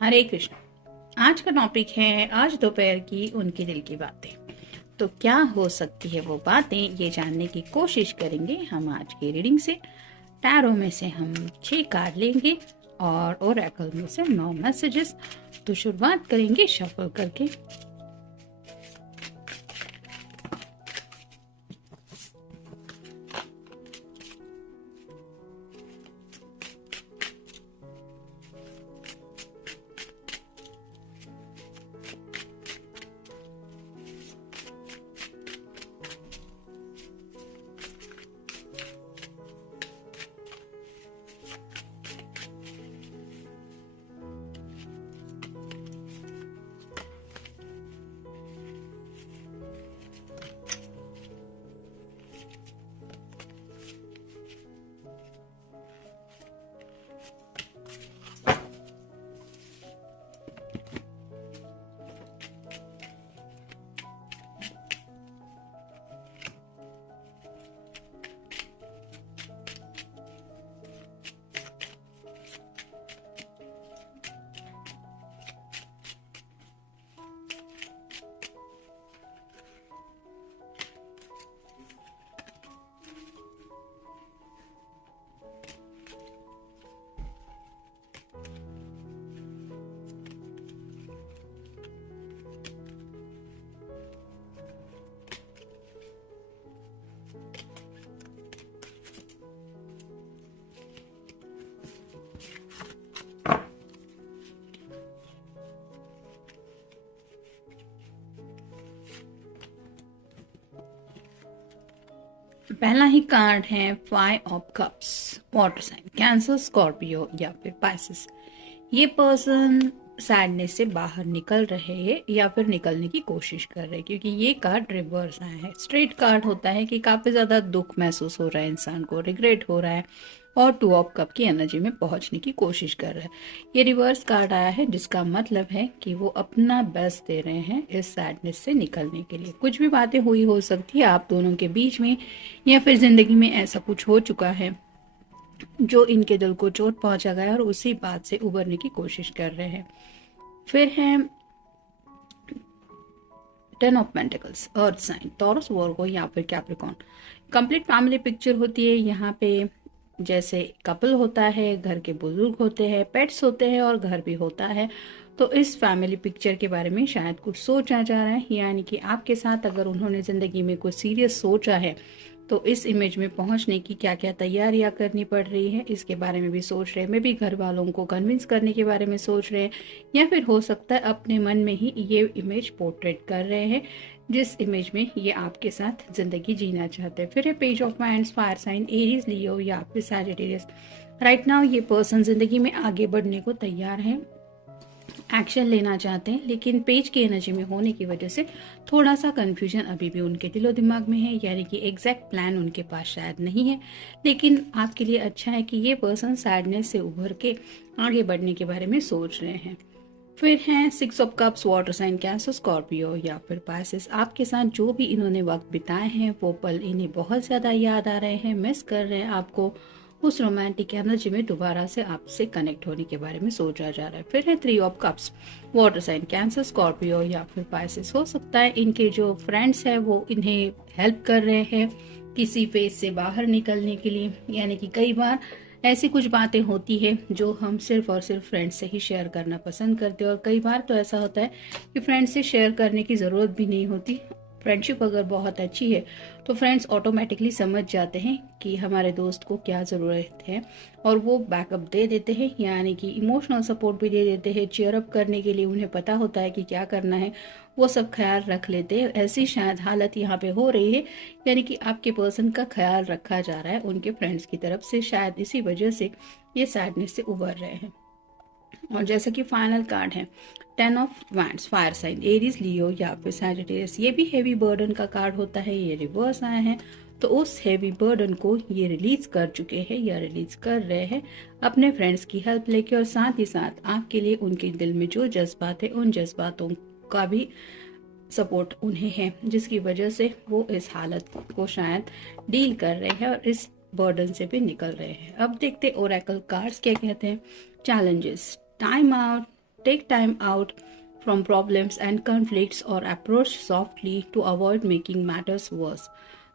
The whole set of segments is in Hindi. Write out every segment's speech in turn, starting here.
हरे कृष्ण। आज का टॉपिक है आज दोपहर की उनके दिल की बातें। तो क्या हो सकती है वो बातें, ये जानने की कोशिश करेंगे हम आज की रीडिंग से। टैरो में से हम 6 कार्ड लेंगे और ओरेकल में से 9 मैसेजेस। तो शुरुआत करेंगे शफल करके। पहला ही कार्ड है 5 of cups. Water sign, Cancer, Scorpio या फिर पाइसेस। ये पर्सन सैडनेस से बाहर निकल रहे हैं या फिर निकलने की कोशिश कर रहे हैं, क्योंकि ये कार्ड रिवर्स आया है। स्ट्रेट कार्ड होता है कि काफी ज्यादा दुख महसूस हो रहा है, इंसान को रिग्रेट हो रहा है और 2 ऑफ कप की एनर्जी में पहुंचने की कोशिश कर रहा है। ये रिवर्स कार्ड आया है, जिसका मतलब है कि वो अपना बेस्ट दे रहे हैं इस सैडनेस से निकलने के लिए। कुछ भी बातें हुई हो सकती है आप दोनों के बीच में, या फिर जिंदगी में ऐसा कुछ हो चुका है जो इनके दिल को चोट पहुंचा गया और उसी बात से उबरने की कोशिश कर रहे हैं। फिर है 10 of pentacles, earth sign, Taurus, Virgo या फिर कैप्रिकॉर्न। कंप्लीट फैमिली पिक्चर होती है यहाँ पे। जैसे कपल होता है, घर के बुजुर्ग होते हैं, पेट्स होते हैं और घर भी होता है। तो इस फैमिली पिक्चर के बारे में शायद कुछ सोचा जा रहा है, यानी कि आपके साथ अगर उन्होंने जिंदगी में कुछ सीरियस सोचा है तो इस इमेज में पहुंचने की क्या क्या तैयारियां करनी पड़ रही है, इसके बारे में भी सोच रहे हैं। मे भी घर वालों को कन्विंस करने के बारे में सोच रहे हैं, या फिर हो सकता है अपने मन में ही ये इमेज पोर्ट्रेट कर रहे हैं जिस इमेज में ये आपके साथ जिंदगी जीना चाहते हैं। फिर है page of wands, fire sign, Aries, Leo या फिर सैजिटेरियस। राइट नाउ ये पर्सन जिंदगी में आगे बढ़ने को तैयार है, एक्शन लेना चाहते हैं, लेकिन पेज की एनर्जी में होने की वजह से थोड़ा सा कंफ्यूजन अभी भी उनके दिलो दिमाग में है, यानी कि एग्जैक्ट प्लान उनके पास शायद नहीं है। लेकिन आपके लिए अच्छा है कि ये पर्सन सैडनेस से उभर के आगे बढ़ने के बारे में सोच रहे हैं। फिर हैं 6 of cups, water sign, Cancer, Scorpio या फिर पाइसेस। आपके साथ जो भी इन्होंने वक्त बिताए हैं वो पल इन्हें बहुत ज्यादा याद आ रहे हैं, मिस कर रहे हैं आपको। उस रोमांटिक एनर्जी में दोबारा से आपसे कनेक्ट होने के बारे में सोचा जा रहा है। फिर है 3 of cups, water sign, Cancer, Scorpio या फिर पाइसेस। हो सकता है इनके जो फ्रेंड्स हैं वो इन्हें हेल्प कर रहे हैं किसी फेज से बाहर निकलने के लिए, यानी कि कई बार ऐसी कुछ बातें होती है जो हम सिर्फ और सिर्फ फ्रेंड्स से ही शेयर करना पसंद करते हैं, और कई बार तो ऐसा होता है कि फ्रेंड्स से शेयर करने की ज़रूरत भी नहीं होती। फ्रेंडशिप अगर बहुत अच्छी है तो फ्रेंड्स ऑटोमेटिकली समझ जाते हैं कि हमारे दोस्त को क्या ज़रूरत है और वो बैकअप दे देते हैं, यानी कि इमोशनल सपोर्ट भी दे देते हैं। चीयर अप करने के लिए उन्हें पता होता है कि क्या करना है, वो सब ख्याल रख लेते हैं। ऐसी शायद हालत यहाँ पे हो रही है, यानी कि आपके पर्सन का ख्याल रखा जा रहा है उनके फ्रेंड्स की तरफ से, शायद इसी वजह से ये सैडनेस से उभर रहे हैं। और जैसा कि फाइनल कार्ड है 10 of wands, fire sign, Aries, Leo या फिर सैजिटेरियस। ये भी हेवी बर्डन का कार्ड होता है, ये रिवर्स आया है। तो उस हेवी बर्डन को ये रिलीज कर चुके हैं या रिलीज कर रहे हैं अपने फ्रेंड्स की हेल्प लेके, और साथ ही साथ आपके लिए उनके दिल में जो जज्बात है उन जज्बातों का भी सपोर्ट उन्हें है, जिसकी वजह से वो इस हालत को शायद डील कर रहे हैं और इस बर्डन से भी निकल रहे हैं। अब देखते ओरेकल कार्ड्स क्या कहते हैं। Challenges, time out, take time out from problems and conflicts or approach softly to avoid making matters worse.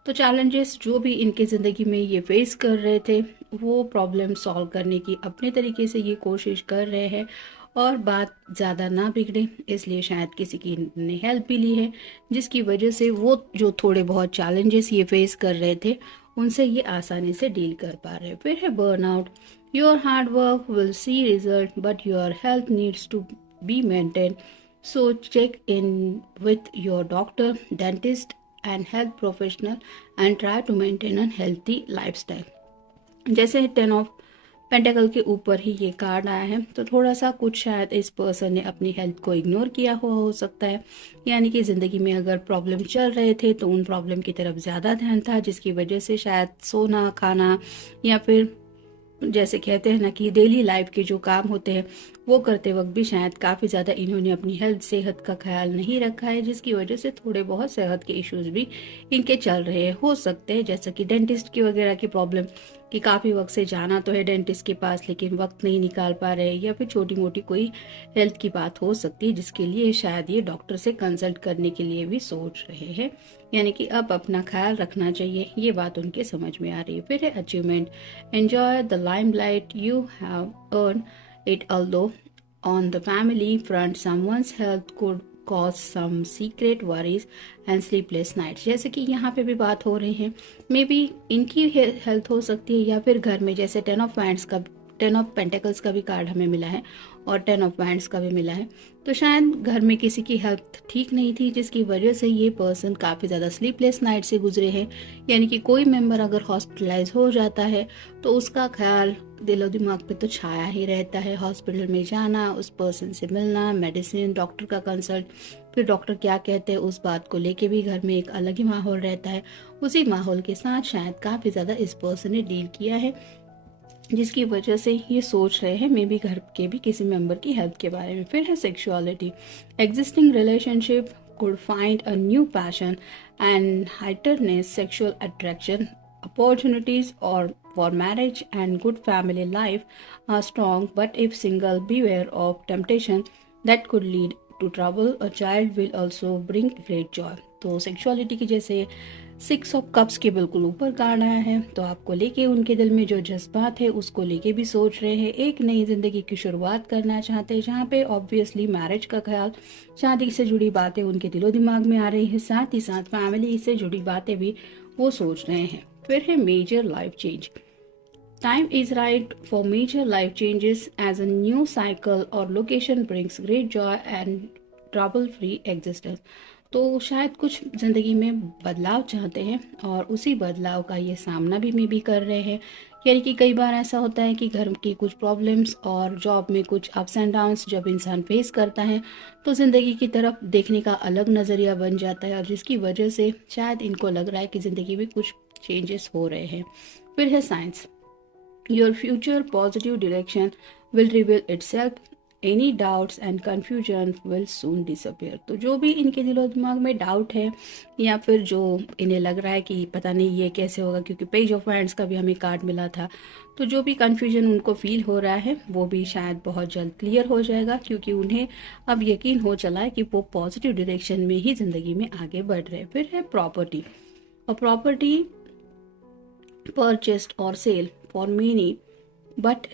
तो चैलेंजेस जो भी इनके ज़िंदगी में ये फेस कर रहे थे, वो प्रॉब्लम सॉल्व करने की अपने तरीके से ये कोशिश कर रहे हैं और बात ज़्यादा ना बिगड़े, इसलिए शायद किसी की ने हेल्प भी ली है, जिसकी वजह से वो जो थोड़े बहुत चैलेंजेस ये फेस कर रहे थे उनसे ये आसानी से डील कर पा रहे हैं। फिर है burnout. Your hard work will see result but your health needs to be maintain, so check in with your doctor, dentist and health professional and try to maintain a healthy lifestyle. जैसे 10 ऑफ पेंटाकल के ऊपर ही ये कार्ड आया है, तो थोड़ा सा कुछ शायद इस पर्सन ने अपनी हेल्थ को इग्नोर किया हुआ हो सकता है, यानी कि ज़िंदगी में अगर प्रॉब्लम चल रहे थे तो उन प्रॉब्लम की तरफ ज़्यादा ध्यान था, जिसकी वजह से शायद सोना, खाना या फिर जैसे कहते हैं ना कि डेली लाइफ के जो काम होते हैं वो करते वक्त भी शायद काफ़ी ज़्यादा इन्होंने अपनी हेल्थ, सेहत का ख्याल नहीं रखा है, जिसकी वजह से थोड़े बहुत सेहत के इश्यूज भी इनके चल रहे हो सकते हैं। जैसा कि डेंटिस्ट की वगैरह की प्रॉब्लम, कि काफ़ी वक्त से जाना तो है डेंटिस्ट के पास लेकिन वक्त नहीं निकाल पा रहे, या फिर छोटी मोटी कोई हेल्थ की बात हो सकती है जिसके लिए शायद ये डॉक्टर से कंसल्ट करने के लिए भी सोच रहे हैं, यानी कि अब अपना ख्याल रखना चाहिए, ये बात उनके समझ में आ रही है। फिर है achievement. Enjoy the limelight you have earn it, although on the family front someone's health could cause some secret worries and sleepless nights। जैसे कि यहाँ पे भी बात हो रही है, मे बी इनकी हेल्थ हो सकती है, या फिर घर में जैसे 10 ऑफ पेंटिकल्स का भी कार्ड हमें मिला है और 10 ऑफ वैंड्स का भी मिला है, तो शायद घर में किसी की हेल्थ ठीक नहीं थी, जिसकी वजह से ये पर्सन काफ़ी ज़्यादा स्लीपलेस नाइट से गुजरे हैं, यानी कि कोई मेंबर अगर हॉस्पिटलाइज हो जाता है तो उसका ख्याल दिलो दिमाग पे तो छाया ही रहता है। हॉस्पिटल में जाना, उस पर्सन से मिलना, मेडिसिन, डॉक्टर का कंसल्ट, फिर डॉक्टर क्या कहते हैं उस बात को लेके भी घर में एक अलग ही माहौल रहता है। उसी माहौल के साथ शायद काफ़ी ज़्यादा इस पर्सन ने डील किया है, जिसकी वजह से ये सोच रहे हैं मे बी घर के भी किसी मेंबर की हेल्थ के बारे में। फिर है sexuality. Existing relationship could find a new passion and heightened sexual attraction. Opportunities or for marriage and good family life are strong, but if single, beware of temptation that could lead to trouble. A child will also bring great joy. तो सेक्सुअलिटी की जैसे 6 ऑफ कप्स के बिल्कुल ऊपर कार्ड आया है, तो आपको लेके उनके दिल में जो जज्बात है उसको लेके भी सोच रहे हैं, एक नई जिंदगी की शुरुआत करना चाहते हैं, जहाँ पे ऑब्वियसली मैरिज का ख्याल, शादी से जुड़ी बातें उनके दिलो दिमाग में आ रही है, साथ ही साथ फैमिली से जुड़ी बातें भी वो सोच रहे हैं। फिर है major life change. Time is right for major life changes as a new cycle or location brings great joy and trouble-free existence. तो शायद कुछ ज़िंदगी में बदलाव चाहते हैं और उसी बदलाव का ये सामना भी मे भी कर रहे हैं, यानी कि कई बार ऐसा होता है कि घर की कुछ प्रॉब्लम्स और जॉब में कुछ अप्स एंड डाउन्स जब इंसान फेस करता है तो ज़िंदगी की तरफ देखने का अलग नज़रिया बन जाता है, और जिसकी वजह से शायद इनको लग रहा है कि ज़िंदगी में कुछ चेंजेस हो रहे हैं। फिर है science. Your future positive direction will reveal itself. Any doubts and confusion will soon disappear. तो जो भी इनके दिलो दिमाग में डाउट है या फिर जो इन्हें लग रहा है कि पता नहीं ये कैसे होगा, क्योंकि पेज ऑफ वैंड्स का भी हमें कार्ड मिला था, तो जो भी कंफ्यूजन उनको फील हो रहा है वो भी शायद बहुत जल्द क्लियर हो जाएगा, क्योंकि उन्हें अब यकीन हो चला है कि वो पॉजिटिव डायरेक्शन में ही ज़िंदगी में आगे बढ़ रहे हैं। फिर है प्रॉपर्टी। और property purchased or sale for many, but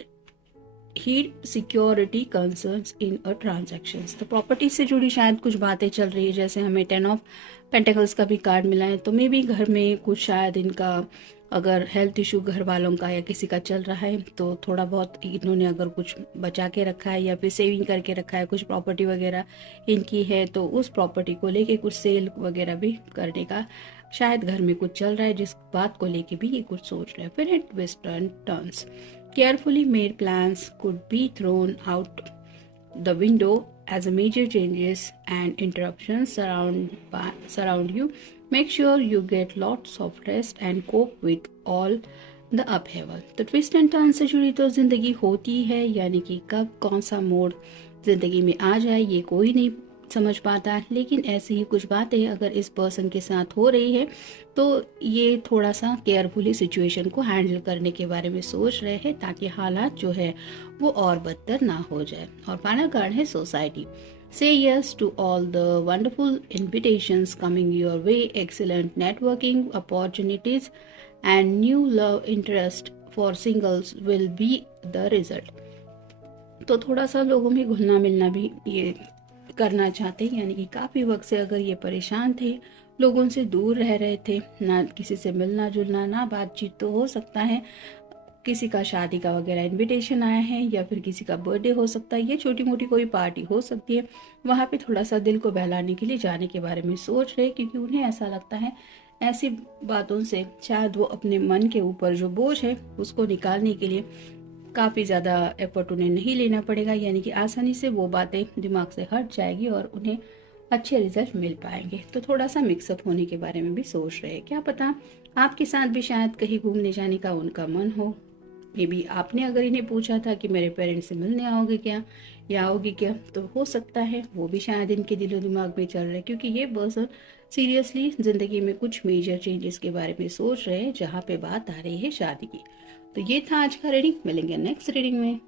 heed security concerns in a transactions। तो प्रॉपर्टी से जुड़ी शायद कुछ बातें चल रही है, जैसे हमें 10 ऑफ पेंटिकल्स का भी कार्ड मिला है, तो मे बी घर में कुछ शायद इनका अगर हेल्थ इशू घर वालों का या किसी का चल रहा है, तो थोड़ा बहुत इन्होंने अगर कुछ बचा के रखा है या फिर सेविंग करके रखा है, कुछ प्रॉपर्टी वगैरह इनकी है, तो उस प्रॉपर्टी को लेके कुछ सेल वगैरह भी करने का शायद घर में कुछ चल रहा है, जिस बात को लेके भी ये कुछ सोच रहे हैं। फिर है twist and turns. Carefully made plans could be thrown out the window as a major changes and interruptions surround you. Make sure you get lots of rest and cope with all the upheaval. तो ट्विस्ट एंड टर्न से जुड़ी तो जिंदगी होती है, यानी कि कब कौन सा मोड़ जिंदगी में आ जाए ये कोई नहीं समझ पाता है। लेकिन ऐसी ही कुछ बातें अगर इस पर्सन के साथ हो रही है तो ये थोड़ा सा केयरफुली सिचुएशन को हैंडल करने के बारे में सोच रहे हैं, ताकि हालात जो है वो और बदतर ना हो जाए। और फाइनल कार्ड है society. Say yes to all the wonderful invitations coming your way, excellent networking opportunities, and new love interest for singles will be the result. तो थोड़ा सा लोगों में घुलना मिलना भी ये करना चाहते हैं, यानी कि काफ़ी वक्त से अगर ये परेशान थे, लोगों से दूर रह रहे थे, ना किसी से मिलना जुलना, ना बातचीत, तो हो सकता है किसी का शादी का वगैरह इनविटेशन आया है, या फिर किसी का बर्थडे हो सकता है, ये छोटी मोटी कोई पार्टी हो सकती है, वहाँ पे थोड़ा सा दिल को बहलाने के लिए जाने के बारे में सोच रहे, क्योंकि उन्हें ऐसा लगता है ऐसी बातों से शायद वो अपने मन के ऊपर जो बोझ है उसको निकालने के लिए काफ़ी ज़्यादा एफर्ट उन्हें नहीं लेना पड़ेगा, यानी कि आसानी से वो बातें दिमाग से हट जाएगी और उन्हें अच्छे रिजल्ट मिल पाएंगे। तो थोड़ा सा मिक्सअप होने के बारे में भी सोच रहे हैं। क्या पता आपके साथ भी शायद कहीं घूमने जाने का उनका मन हो। मे बी आपने अगर इन्हें पूछा था कि मेरे पेरेंट्स से मिलने आओगे क्या या आओगी क्या, तो हो सकता है वो भी शायद इनके दिलो दिमाग में चल रहे हैं, क्योंकि ये पर्सन सीरियसली ज़िंदगी में कुछ मेजर चेंजेस के बारे में सोच रहे हैं, जहाँ पे बात आ रही है शादी की। तो ये था आज का रीडिंग। मिलेंगे नेक्स्ट रीडिंग में।